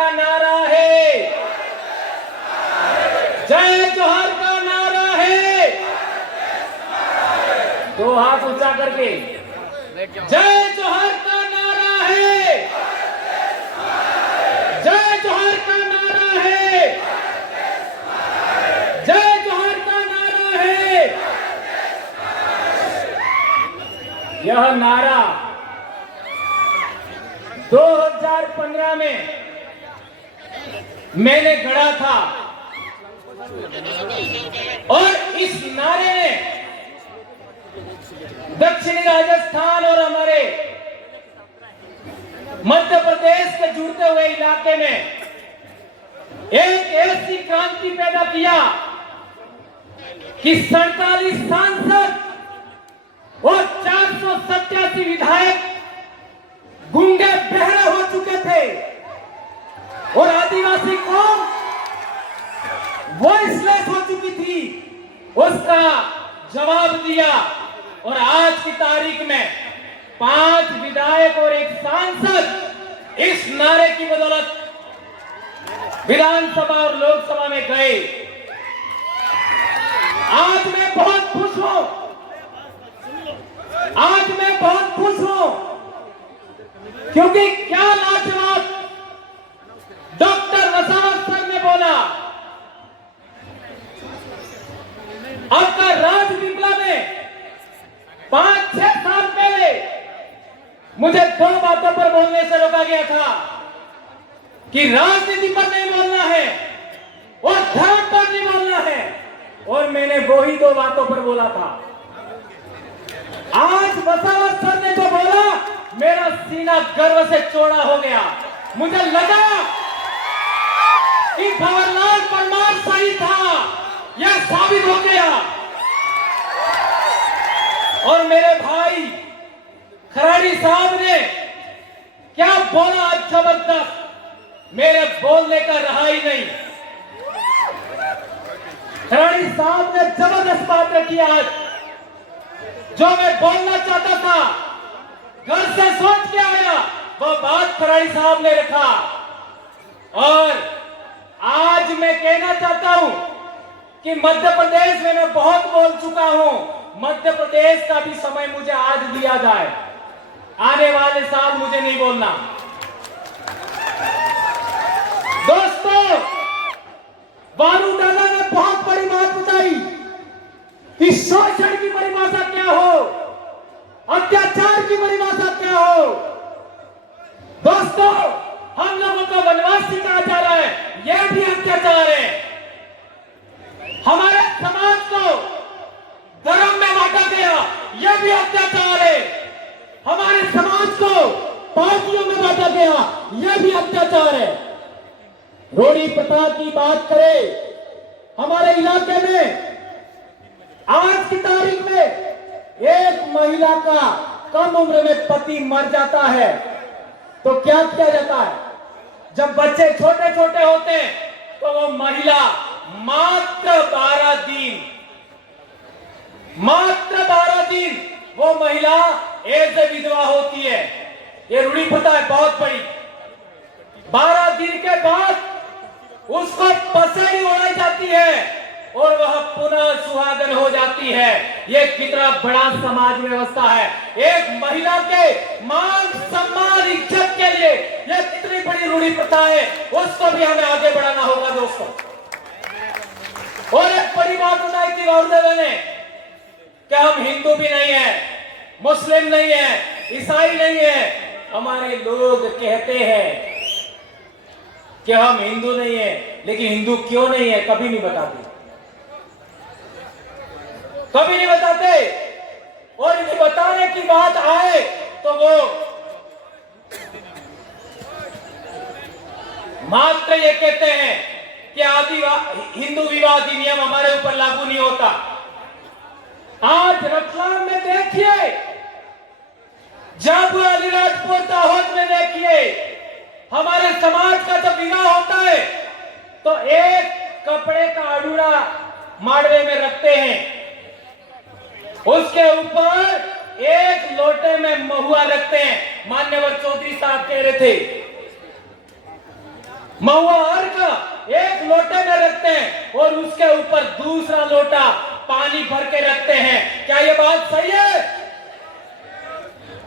का नारा है, जय जोहर का नारा है। दो हाथ ऊंचा करके जय जोहर का नारा है, जय जोहर का नारा है, जय जोहर का नारा है। यह नारा 2015 में मैंने गढ़ा था और इस नारे ने दक्षिणी राजस्थान और हमारे मध्य प्रदेश के जुड़ते हुए इलाके में एक ऐसी क्रांति पैदा किया कि 47 सांसद और 487 विधायक गूंगे बहरे हो चुके थे और आदिवासी कौम वॉइसलेस हो चुकी थी। उसका जवाब दिया और आज की तारीख में 5 विधायक और 1 सांसद इस नारे की बदौलत विधानसभा और लोकसभा में गए। आज मैं बहुत खुश हूं, आज मैं बहुत खुश हूं क्योंकि क्या लाजवाब डॉक्टर वसावत सर ने बोला। आपका राजपिपला में 5-6 साल पहले मुझे 2 बातों पर बोलने से रोका गया था कि राजनीति पर नहीं बोलना है और धर्म पर नहीं बोलना है, और मैंने वो ही 2 बातों पर बोला था। आज वसावत सर ने जो बोला, मेरा सीना गर्व से चौड़ा हो गया। मुझे लगा कि भंवरलाल परमार सही था, यह साबित हो गया। और मेरे भाई खराड़ी साहब ने क्या बोला, जबरदस्त, मेरे बोलने का रहा ही नहीं। खराड़ी साहब ने जबरदस्त बात रखी आज, जो मैं बोलना चाहता था, घर से सोच के आया, वो बात खराड़ी साहब ने रखा। और आज मैं कहना चाहता हूं कि मध्य प्रदेश में मैं बहुत बोल चुका हूं, मध्य प्रदेश का भी समय मुझे आज दिया जाए। आने वाले साल मुझे नहीं बोलना। दोस्तों, वारू दादा ने बहुत बड़ी बात बताई कि शोषण की परिभाषा क्या हो, अत्याचार की परिभाषा क्या हो। दोस्तों, हम लोगों को वनवासी कहा जा रहा है, यह भी अत्याचार है। हमारे समाज को धर्म में बांटा गया, यह भी अत्याचार है। हमारे समाज को पार्टियों में बांटा गया, यह भी अत्याचार है। रोड़ी प्रथा की बात करें, हमारे इलाके में आज की तारीख में एक महिला का कम उम्र में पति मर जाता है तो क्या किया जाता है? जब बच्चे छोटे छोटे होते हैं तो वो महिला मात्र 12 दिन वो महिला एज विधवा होती है। ये रूढ़ी प्रथा है बहुत बड़ी। 12 दिन के बाद उसको पसेड़ी उड़ाई जाती है और वह पुनः सुहागन हो जाती है। ये कितना बड़ा समाज व्यवस्था है। एक महिला के मान सम्मान इज्जत के लिए ये कितनी बड़ी रूढ़ी प्रथा है, उसको भी हमें आगे बढ़ाना होगा दोस्तों। और एक बड़ी बात बताई थी गौरदेव ने कि हम हिंदू भी नहीं है, मुस्लिम नहीं है, ईसाई नहीं है। हमारे लोग कहते हैं कि हम हिंदू नहीं है, लेकिन हिंदू क्यों नहीं है कभी नहीं बताते, कभी नहीं बताते। और इन्हें बताने की बात आए तो वो मात्र ये कहते हैं कि हिंदू विवाह अधिनियम हमारे ऊपर लागू नहीं होता। आज रतलाम में देखिए, जब अलीराजपुर दाहोद में देखिए, हमारे समाज का जब विवाह होता है तो एक कपड़े का अड़ूड़ा माड़वे में रखते हैं, उसके ऊपर एक लोटे में महुआ रखते हैं। मान्यवर चौधरी साहब कह रहे थे महुआ अर्घ एक लोटे में रखते हैं और उसके ऊपर दूसरा लोटा पानी भर के रखते हैं। क्या ये बात सही है?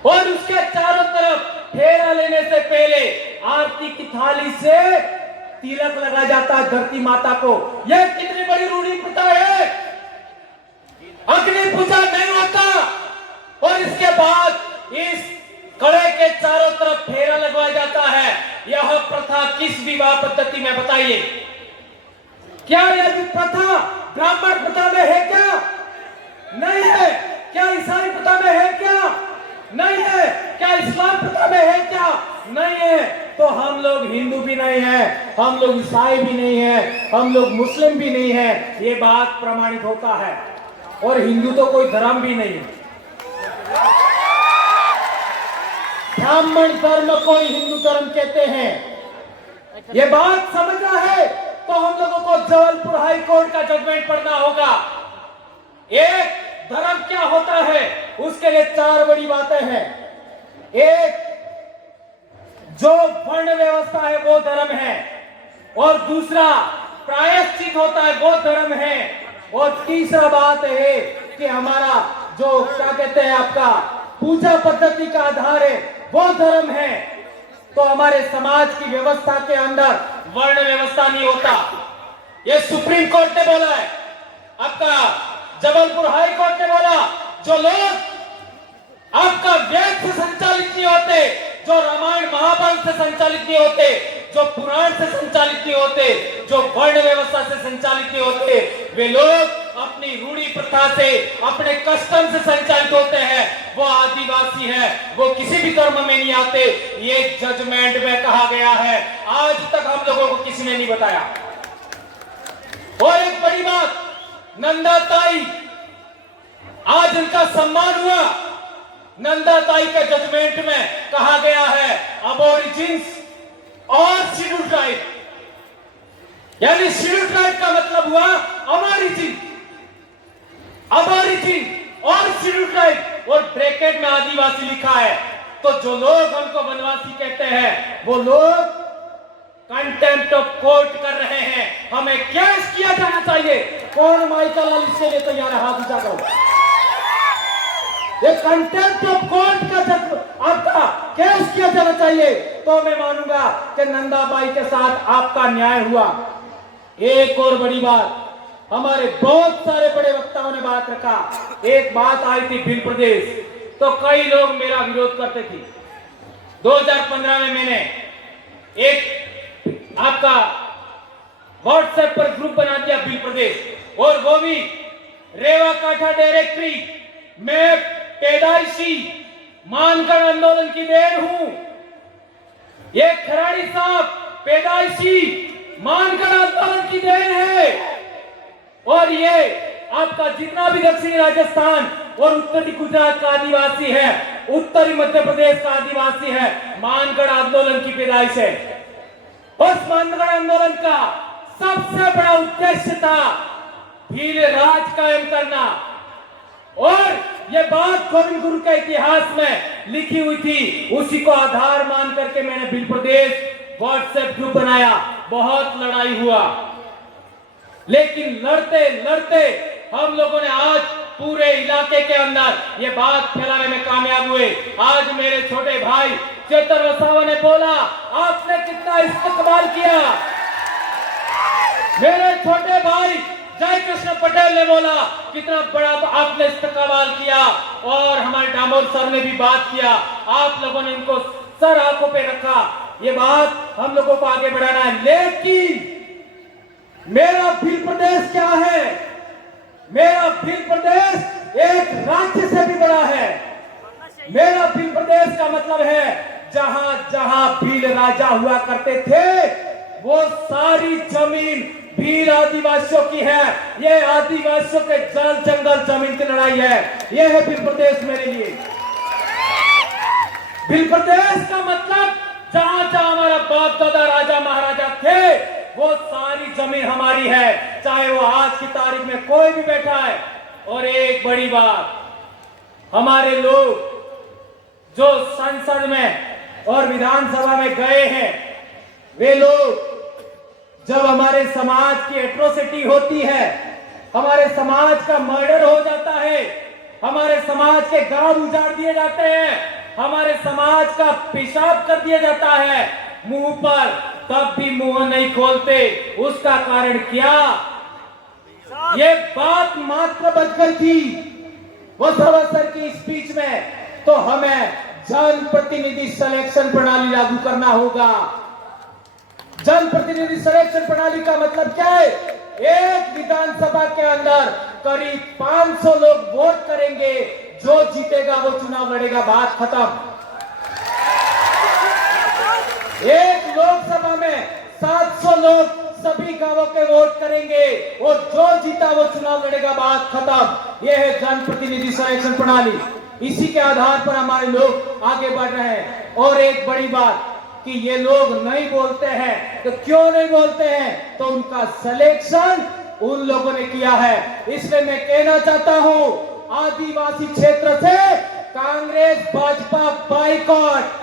और उसके चारों तरफ फेरा लेने से पहले आरती की थाली से तिलक लगा जाता है धरती माता को। यह कितनी बड़ी रूढ़ी प्रथा है। अग्नि पूजा नहीं होता और इसके बाद इस कड़े के चारों तरफ फेरा लगवाया जाता है। यह प्रथा किस विवाह पद्धति में बताइए? क्या यह प्रथा ब्राह्मण प्रथा में है क्या? नहीं है। क्या ईसाई प्रथा में है क्या? नहीं है। क्या इस्लाम प्रथा में है क्या? नहीं है। तो हम लोग हिंदू भी नहीं है, हम लोग ईसाई भी नहीं है, हम लोग मुस्लिम भी नहीं है। ये बात प्रमाणित होता है। और हिंदू तो कोई धर्म भी नहीं है। ब्राह्मण धर्म को हिंदू धर्म कहते हैं। ये बात समझना है तो हम लोगों को जबलपुर हाई कोर्ट का जजमेंट पढ़ना होगा। एक धर्म क्या होता है उसके लिए चार बड़ी बातें हैं। एक, जो वर्ण व्यवस्था है वो धर्म है, और दूसरा प्रायश्चित होता है वो धर्म है, और तीसरा बात है कि हमारा जो क्या कहते हैं आपका पूजा पद्धति का आधार है वो धर्म है। तो हमारे समाज की व्यवस्था के अंदर वर्ण व्यवस्था नहीं होता। ये सुप्रीम कोर्ट ने बोला है, आपका जबलपुर हाई कोर्ट ने बोला। जो लोग आपका वेद से संचालित नहीं होते, जो रामायण महाभारत से संचालित नहीं होते, जो पुराण से संचालित नहीं होते, जो वर्ण व्यवस्था से संचालित नहीं होते, वे लोग अपनी रूढ़ी प्रथा से, अपने कस्टम से संचालित होते हैं। वो आदिवासी है, वो किसी भी धर्म में नहीं आते। ये जजमेंट में कहा गया है। आज तक हम लोगों को किसी ने नहीं बताया। और एक बड़ी बात, नंदा ताई, आज इनका सम्मान हुआ। नंदा ताई के जजमेंट में कहा गया है अबोरिजिन्स और शेड्यूल ट्राइब, यानी शेड्यूल ट्राइब का मतलब हुआ अबोरिजिन, अबोरिजिन और शेड्यूल ट्राइब, और ब्रैकेट में आदिवासी लिखा है। तो जो लोग हमको वनवासी कहते हैं वो लोग कंटेम्प्ट ऑफ कोर्ट कर रहे हैं। हमें केस किया जाना चाहिए। कौन माइकल लाल इसके लिए तैयार है? हाथ उठा करो। ये कंटेम्प्ट ऑफ कोर्ट का आपका केस किया जाना चाहिए। तो मैं मानूंगा कि नंदाबाई के साथ आपका न्याय हुआ। एक और बड़ी बात, हमारे बहुत सारे बड़े वक्ताओं ने बात रखा। एक बात आई थी भील प्रदेश, तो कई लोग मेरा विरोध करते थे। 2015 में मैंने एक आपका व्हाट्सएप पर ग्रुप बना दिया भील प्रदेश, और वो भी रेवा काठा डायरेक्टरी। मैं पैदाइशी मानगढ़ आंदोलन की देन हूं। ये खराड़ी साहब पैदाइशी मानगढ़ आंदोलन की देन है। और ये आपका जितना भी दक्षिणी राजस्थान और उत्तरी गुजरात का आदिवासी है, उत्तरी मध्य प्रदेश का आदिवासी है, मानगढ़ आंदोलन की पैदाइश है। उस मानगढ़ आंदोलन का सबसे बड़ा उद्देश्य था भील राज कायम करना। और ये बात गोविंद गुरु के इतिहास में लिखी हुई थी। उसी को आधार मान करके मैंने भील प्रदेश व्हाट्सएप ग्रुप बनाया। बहुत लड़ाई हुआ, लेकिन लड़ते लड़ते हम लोगों ने आज पूरे इलाके के अंदर ये बात फैलाने में कामयाब हुए। आज मेरे छोटे भाई चेतन वसावा ने बोला, आपने कितना इस्तेमाल किया। मेरे छोटे भाई जय कृष्ण पटेल ने बोला, कितना बड़ा आपने इस्तेमाल किया। और हमारे डामोर सर ने भी बात किया। आप लोगों ने इनको सर आंखों पे रखा। ये बात हम लोगों को आगे बढ़ाना है। लेकिन मेरा भील प्रदेश क्या है? मेरा भील प्रदेश एक राज्य से भी बड़ा है। मेरा भील प्रदेश का मतलब है जहां जहां भील राजा हुआ करते थे वो सारी जमीन भील आदिवासियों की है। ये आदिवासियों के जल जंगल जमीन की लड़ाई है। यह है भील प्रदेश मेरे लिए। भील प्रदेश का मतलब जहां जहां हमारा बाप दादा राजा महाराजा थे वो सारी जमीन हमारी है, चाहे वो आज की तारीख में कोई भी बैठा है। और एक बड़ी बात, हमारे लोग जो संसद में और विधानसभा में गए हैं वे लोग जब हमारे समाज की एट्रोसिटी होती है, हमारे समाज का मर्डर हो जाता है, हमारे समाज के गांव उजाड़ दिए जाते हैं, हमारे समाज का पेशाब कर दिया जाता है मुंह पर, तब भी मुंह नहीं खोलते। उसका कारण क्या? ये बात मात्र बच गई थी वसुंधरा सर की स्पीच में, तो हमें जनप्रतिनिधि सिलेक्शन प्रणाली लागू करना होगा। जनप्रतिनिधि सिलेक्शन प्रणाली का मतलब क्या है? एक विधानसभा के अंदर करीब 500 लोग वोट करेंगे, जो जीतेगा वो चुनाव लड़ेगा, बात खत्म। एक लोकसभा में 700 लोग सभी गांवों के वोट करेंगे और जो जीता वो चुनाव लड़ेगा, बात खत्म। यह है जनप्रतिनिधि सिलेक्शन प्रणाली। इसी के आधार पर हमारे लोग आगे बढ़ रहे हैं। और एक बड़ी बात कि ये लोग नहीं बोलते हैं, तो क्यों नहीं बोलते हैं? तो उनका सिलेक्शन उन लोगों ने किया है। इसलिए मैं कहना चाहता हूं, आदिवासी क्षेत्र से कांग्रेस भाजपा बाइकॉट।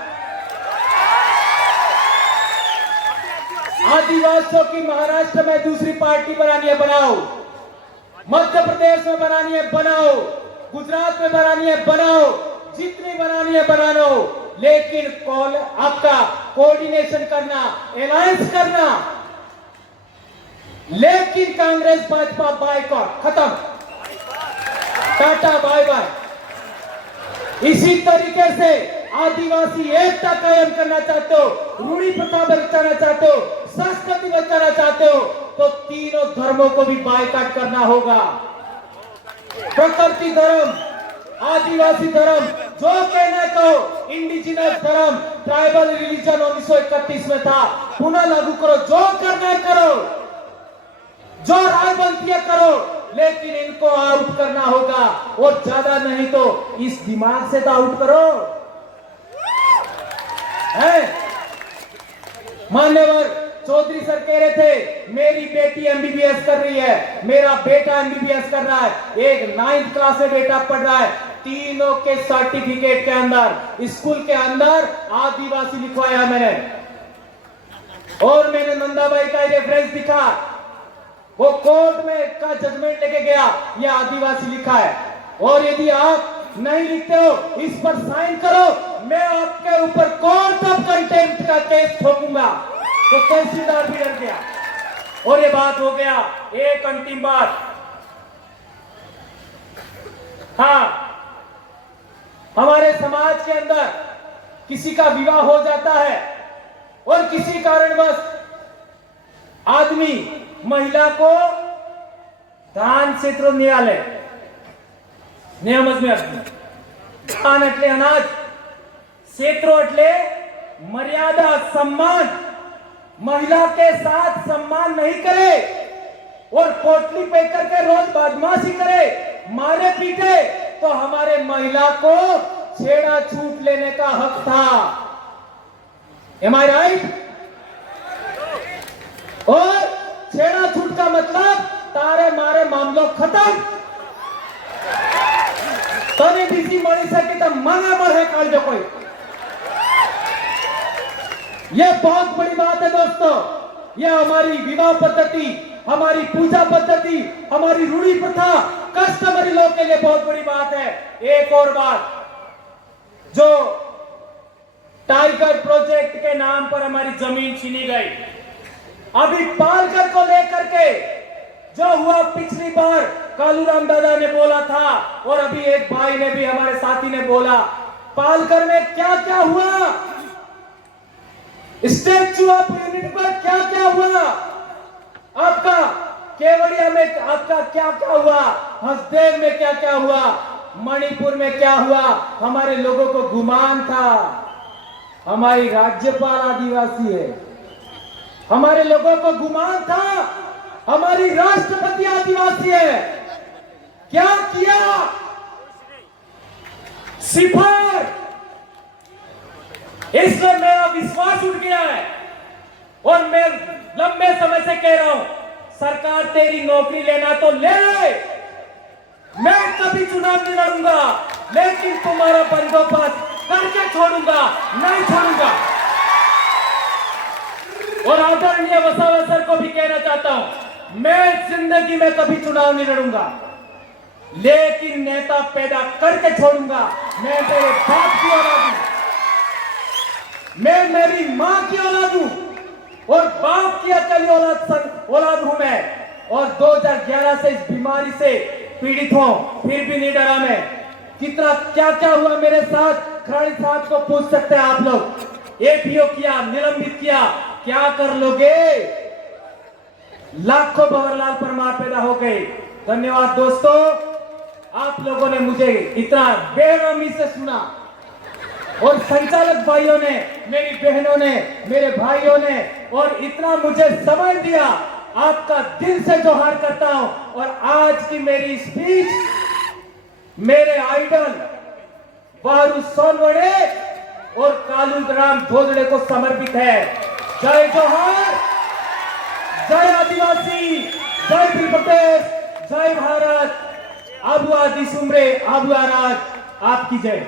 आदिवासियों की महाराष्ट्र में दूसरी पार्टी बनानी है, बनाओ। मध्य प्रदेश में बनानी है, बनाओ। गुजरात में बनानी है, बनाओ। जितनी बनानी है बना लो, लेकिन आपका कोऑर्डिनेशन करना, अलायंस करना, लेकिन कांग्रेस भाजपा बाइकॉट, खत्म, टाटा बाय बाय। इसी तरीके से आदिवासी एकता कायम करना चाहते हो, रूढ़ी प्रथा बचाना चाहते हो, संस्कृति बचाना चाहते हो, तो तीनों धर्मों को भी बाइकॉट करना होगा। प्रकृति धर्म, आदिवासी धर्म, जो कहना कहो, इंडिजिनस धर्म, ट्राइबल रिलीजन 1931 में था, पुनः लागू करो। जो करना है करो, जो रायबंदिया करो, लेकिन इनको आउट करना होगा। और ज्यादा नहीं तो इस दिमाग से तो आउट करो। है मान्यवर चौधरी सर कह रहे थे, मेरी बेटी एमबीबीएस कर रही है, मेरा बेटा एमबीबीएस कर रहा है, एक 9th क्लास में बेटा पढ़ रहा है, तीनों के सर्टिफिकेट के अंदर, स्कूल के अंदर आदिवासी लिखवाया मैंने। और मैंने नंदाबाई का रेफरेंस दिखा, वो कोर्ट में का जजमेंट लेके गया, ये आदिवासी लिखा है। और यदि आप नहीं लिखते हो, इस पर साइन करो, मैं आपके ऊपर कोर्ट ऑफ कंटेम्प्ट का केस ठोकूंगा। तो तहसीलदार भी डर गया और ये बात हो गया। एक अंतिम बात, हाँ, हमारे समाज के अंदर किसी का विवाह हो जाता है और किसी कारणवश आदमी महिला को दान क्षेत्र न्यायालय नियमज में दान એટલે अनाज, क्षेत्रों એટલે मर्यादा, सम्मान। महिला के साथ सम्मान नहीं करे और पोटली पे करके रोज बदमाशी करे, मारे पीटे, तो हमारे महिला को छेड़ा छूट लेने का हक था। Am I right? और छेड़ा छूट का मतलब तारे मारे मामलों खत्म। तने बीसी मળી શકે तो मना मरे काल जो कोई। यह बहुत बड़ी बात है दोस्तों। यह हमारी विवाह पद्धति, हमारी पूजा पद्धति, हमारी रूढ़ी प्रथा, कस्टमरी लॉ के लिए बहुत बड़ी बात है। एक और बात, जो टाइगर प्रोजेक्ट के नाम पर हमारी जमीन छीनी गई, अभी पालकर को लेकर के जो हुआ, पिछली बार कालूराम दादा ने बोला था और अभी एक भाई ने भी, हमारे साथी ने बोला, पालकर में क्या क्या हुआ, स्टैच्यू ऑफ यूनिटी पर क्या क्या हुआ, आपका केवड़िया में आपका क्या क्या हुआ, हसदेव में क्या क्या हुआ, मणिपुर में क्या हुआ। हमारे लोगों को गुमान था हमारी राज्यपाल आदिवासी है, हमारे लोगों को गुमान था हमारी राष्ट्रपति आदिवासी है। क्या किया? सिफर। इसलिए मेरा विश्वास उठ गया है और मैं लंबे समय से कह रहा हूं, सरकार तेरी नौकरी लेना तो ले, मैं कभी चुनाव नहीं लड़ूंगा, लेकिन तुम्हारा बंदोबस्त करके छोड़ूंगा, नहीं छोड़ूंगा। और आदरणीय वसावा सर को भी कहना चाहता हूं, मैं जिंदगी में कभी चुनाव नहीं लड़ूंगा, लेकिन नेता पैदा करके छोड़ूंगा। मैं तेरे बाप की औलाद हूं, मैं मेरी मां की औलाद हूं और बाप की अकेली औलाद हूं मैं। और 2011 से इस बीमारी से पीड़ित हूं, फिर भी नहीं डरा मैं। कितना क्या क्या हुआ मेरे साथ, खराड़ी साहब को पूछ सकते हैं आप लोग। एपीओ किया, निलंबित किया, क्या कर लोगे? लाखों भंवरलाल परमार पैदा हो गए। धन्यवाद दोस्तों, आप लोगों ने मुझे इतना बेरहमी से सुना और संचालक भाइयों ने, मेरी बहनों ने, मेरे भाइयों ने और इतना मुझे समय दिया। आपका दिल से जोहार करता हूं। और आज की मेरी स्पीच मेरे आइडल वारू सोनवड़े और कालूराम भोजड़े को समर्पित है। जय जोहार, जय आदिवासी, जय प्रदेश, जय भारत, आबू आदि सुमरे, आबू आराज, आपकी जय।